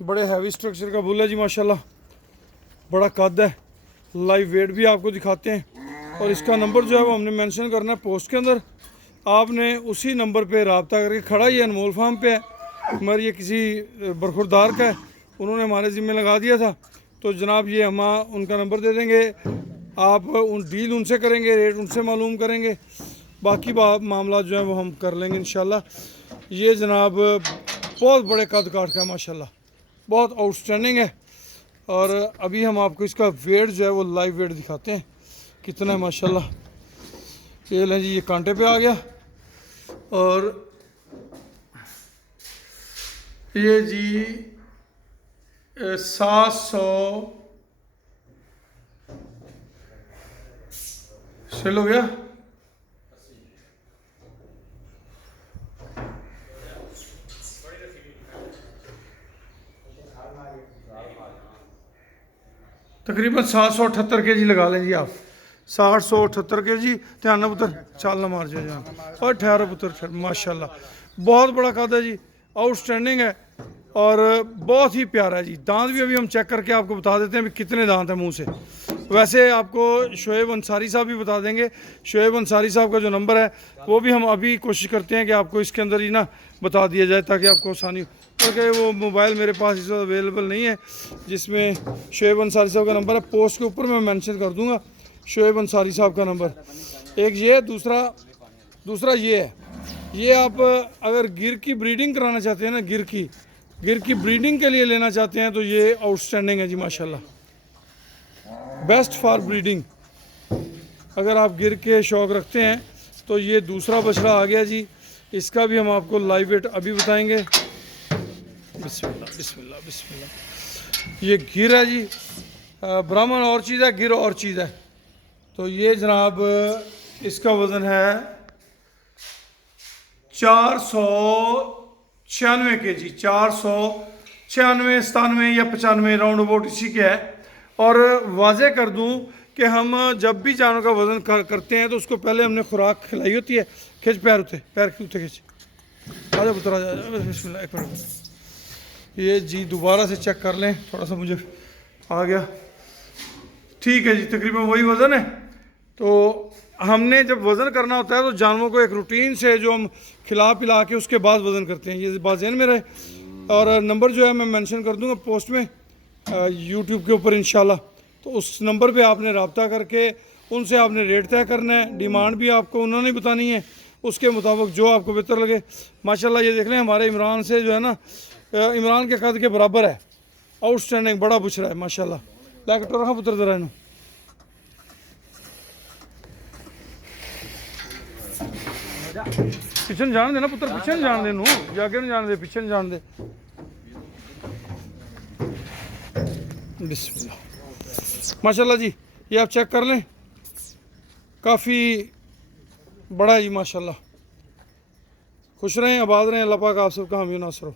बड़े heavy structure का bull है जी माशाल्लाह, बड़ा कद है, लाइव वेट भी आपको दिखाते हैं। और इसका नंबर जो है वो हमने मेंशन करना है पोस्ट के अंदर, आपने उसी नंबर पे रब्ता करके, खड़ा ये अनमोल फार्म पे है मगर ये किसी बरखुरदार का है, उन्होंने हमारे ज़िम्मे लगा दिया था। तो जनाब ये हम उनका नंबर दे देंगे, आप डील उनसे करेंगे, रेट उनसे मालूम करेंगे, बाकी मामला जो है वो हम कर लेंगे इंशाल्लाह। ये जनाब बहुत बड़े कद काट का है माशाल्लाह, बहुत आउटस्टैंडिंग है। और अभी हम आपको इसका वेट जो है वो लाइव वेट दिखाते हैं कितना है माशाल्लाह। ये लें जी, ये कांटे पे आ गया। और ये जी 700 सेल हो गया। तकरीबन 778 के जी लगा लें जी आप, 778 के जी। ध्यान ना पुत्र, चाल ना मार जाए जान, और ठहरो पुत्र, माशाल्लाह बहुत बड़ा कद है जी, आउटस्टैंडिंग है और बहुत ही प्यारा है जी। दांत भी अभी हम चेक करके आपको बता देते हैं अभी कितने दांत हैं मुंह से। वैसे आपको शोएब अंसारी साहब भी बता देंगे, शोएब अंसारी साहब का जो नंबर है वो भी हम अभी कोशिश करते हैं कि आपको इसके अंदर ही ना बता दिया जाए ताकि आपको आसानी हो, क्योंकि वो मोबाइल मेरे पास इस वक्त अवेलेबल नहीं है जिसमें शोएब अंसारी साहब का नंबर है। पोस्ट के ऊपर मैं मेंशन कर दूंगा शोएब अंसारी साहब का नंबर। एक ये, दूसरा ये है, ये आप अगर गिर की ब्रीडिंग कराना चाहते हैं ना, गिर की ब्रीडिंग के लिए लेना चाहते हैं तो ये आउटस्टैंडिंग है जी माशाल्लाह, बेस्ट फॉर ब्रीडिंग। अगर आप गिर के शौक़ रखते हैं तो ये दूसरा बछड़ा आ गया जी, इसका भी हम आपको लाइव वेट अभी बताएंगे। बिस्मिल्लाह बिस्मिल्लाह बिस्मिल्लाह। ये गिर है जी, ब्राह्मण और चीज़ है, गिर और चीज़ है। तो ये जनाब इसका वज़न है 496 के जी, 496, 97 या 95 राउंड अबाउट इसी के है। और वाजे कर दूं कि हम जब भी जानवर का वज़न करते हैं तो उसको पहले हमने खुराक खिलाई होती है। खिंच पैर उठे, पैर उठे खिंच, आजा पुत्र आजा, बिस्मिल्लाह। एक मिनट, ये जी दोबारा से चेक कर लें, थोड़ा सा मुझे आ गया, ठीक है जी, तकरीबन वही वज़न है। तो हमने जब वज़न करना होता है तो जानवरों को एक रूटीन से जो हम खिला पिला के उसके बाद वज़न करते हैं, ये बात ज़हन में रहे। और नंबर जो है मैं मेंशन कर दूंगा पोस्ट में यूट्यूब के ऊपर इंशाल्लाह। तो उस नंबर पे आपने रब्ता करके उनसे आपने रेट तय करना है, डिमांड भी आपको उन्होंने बतानी है, उसके मुताबिक जो आपको बेहतर लगे। माशाल्लाह ये देख लें हमारे इमरान से जो है ना, इमरान के कद के बराबर है, आउटस्टैंडिंग बड़ा बुछड़ा है माशाल्लाह। लाके तो रखा पुत्र जरा इन्हों, पिछन जान देना पुत्र, पिछन जान दे नू, जाके नहीं जान दे, पिछन जान दे। बिस्मिल्लाह माशाल्लाह जी, ये आप चेक कर लें, काफ़ी बड़ा है जी माशाल्लाह। खुश रहें, आबाद रहें, अल्लाह पाक आप सबका हामी नासर हो।